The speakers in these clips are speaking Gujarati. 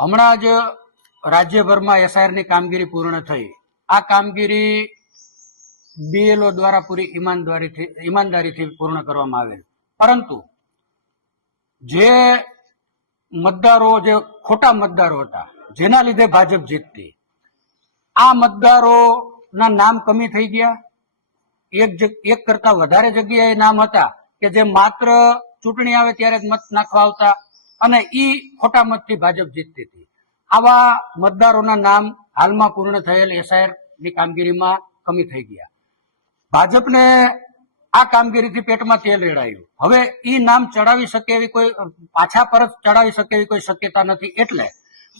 હમણાં જ રાજ્યભરમાં એસઆઈઆરની કામગીરી પૂર્ણ થઈ. આ કામગીરી બીએલઓ દ્વારા પૂરી ઈમાનદારીથી ઈમાનદારીથી પૂર્ણ કરવામાં આવેલ. પરંતુ જે મતદારો, જે ખોટા મતદારો હતા, જેના લીધે ભાજપ જીતતી, આ મતદારોના નામ કમી થઈ ગયા. એક એક કરતા વધારે જગ્યાએ નામ હતા કે જે માત્ર ચૂંટણી આવે ત્યારે જ મત નાખવા આવતા અને એ ખોટા મતથી ભાજપ જીતતી હતી. આવા મતદારોના નામ હાલમાં પૂર્ણ થયેલ એસઆઈઆરની કામગીરીમાં કમી થઈ ગયા. ભાજપને આ કામગીરીથી પેટમાં તેલ રેડાયું. હવે એ નામ ચડાવી શકે એવી કોઈ, પાછા પરત ચડાવી શકે એવી કોઈ શક્યતા નથી. એટલે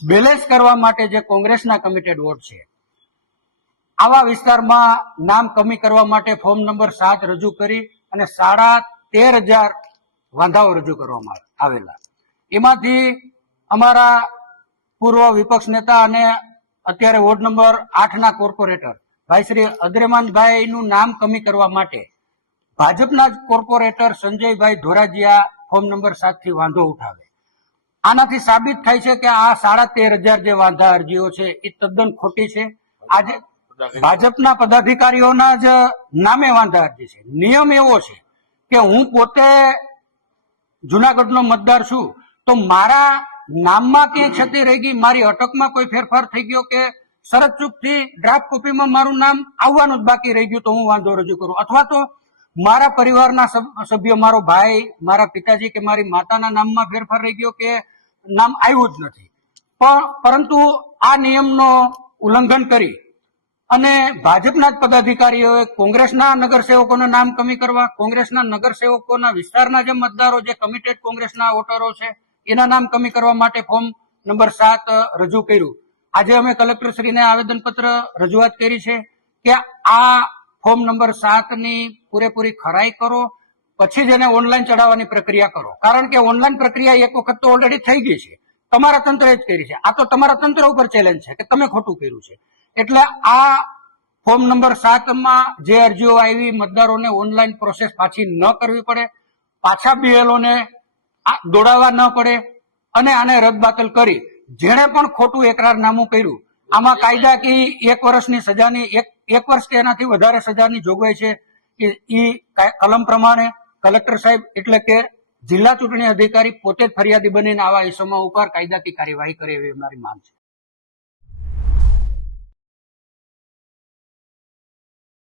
બેલેન્સ કરવા માટે જે કોંગ્રેસના કમિટેડ વોટ છે, આવા વિસ્તારમાં નામ કમી કરવા માટે ફોર્મ નંબર સાત રજૂ કરી અને સાડા તેર હજાર વાંધાઓ રજૂ કરવામાં આવેલા. એમાંથી અમારા પૂર્વ વિપક્ષ નેતા અને અત્યારે વોર્ડ નંબર આઠના કોર્પોરેટર ભાઈ શ્રી અદ્રેમાનભાઈનું નામ કમી કરવા માટે ભાજપના જ કોર્પોરેટર સંજયભાઈ ધોરાજીયા ફોર્મ નંબર સાતથી વાંધો ઉઠાવે. આનાથી સાબિત થાય છે કે આ સાડા તેર હજાર જે વાંધા અરજીઓ છે એ તદ્દન ખોટી છે. આજે ભાજપના પદાધિકારીઓના જ નામે વાંધા અરજી છે. નિયમ એવો છે કે હું પોતે જુનાગઢનો મતદાર છું તો મારા નામમાં ક્યાંય ક્ષતિ રહી ગઈ, મારી અટકમાં કોઈ ફેરફાર થઈ ગયો કે શરત ચૂકથી ડ્રાફ્ટ કોપીમાં મારું નામ આવવાનું જ બાકી રહી ગયું તો હું વાંધો રજૂ કરું? અથવા તો મારા પરિવારના સભ્યો, મારો ભાઈ, મારા પિતાજી કે મારી માતાના નામમાં ફેરફાર રહી ગયો કે નામ આવ્યું જ નથી. પણ પરંતુ આ નિયમનો ઉલ્લંઘન કરી અને ભાજપના જ પદાધિકારીઓએ કોંગ્રેસના નગરસેવકોના નામ કમી કરવા, કોંગ્રેસના નગરસેવકોના વિસ્તારના જે મતદારો, જે કમિટેડ કોંગ્રેસના વોટરો છે એના નામ કમી કરવા માટે ફોર્મ નંબર સાત રજૂ કર્યું. આજે અમે કલેક્ટરશ્રીને આવેદનપત્ર રજૂઆત કરી છે કે આ ફોર્મ નંબર સાતની પૂરેપૂરી ખરાઈ કરો, પછી જ એને ઓનલાઈન ચડાવવાની પ્રક્રિયા કરો. કારણ કે ઓનલાઈન પ્રક્રિયા એક વખત તો ઓલરેડી થઈ ગઈ છે. તમારા તંત્રએ જ કરી છે. આ તો તમારા તંત્ર ઉપર ચેલેન્જ છે કે તમે ખોટું કર્યું છે. એટલે આ ફોર્મ નંબર સાતમાં જે અરજીઓ આવી, મતદારોને ઓનલાઈન પ્રોસેસ પાછી ન કરવી પડે. પાછા બીએલઓને દોડાવવા ન પડે અને આને રદબાતલ કરી. જેણે પણ ખોટું એકરારનામું કર્યું. આમાં કાયદા કે એક વર્ષની સજાની, એક એક વર્ષ કે એનાથી વધારે સજાની જોગવાઈ છે કે ઈ કલમ પ્રમાણે કલેક્ટર સાહેબ એટલે કે જિલ્લા ચૂંટણી અધિકારી પોતે જ ફરિયાદી બનીને આવા ઇસમો ઉપર કાયદાકીય કાર્યવાહી કરે એવી અમારી માંગ છે.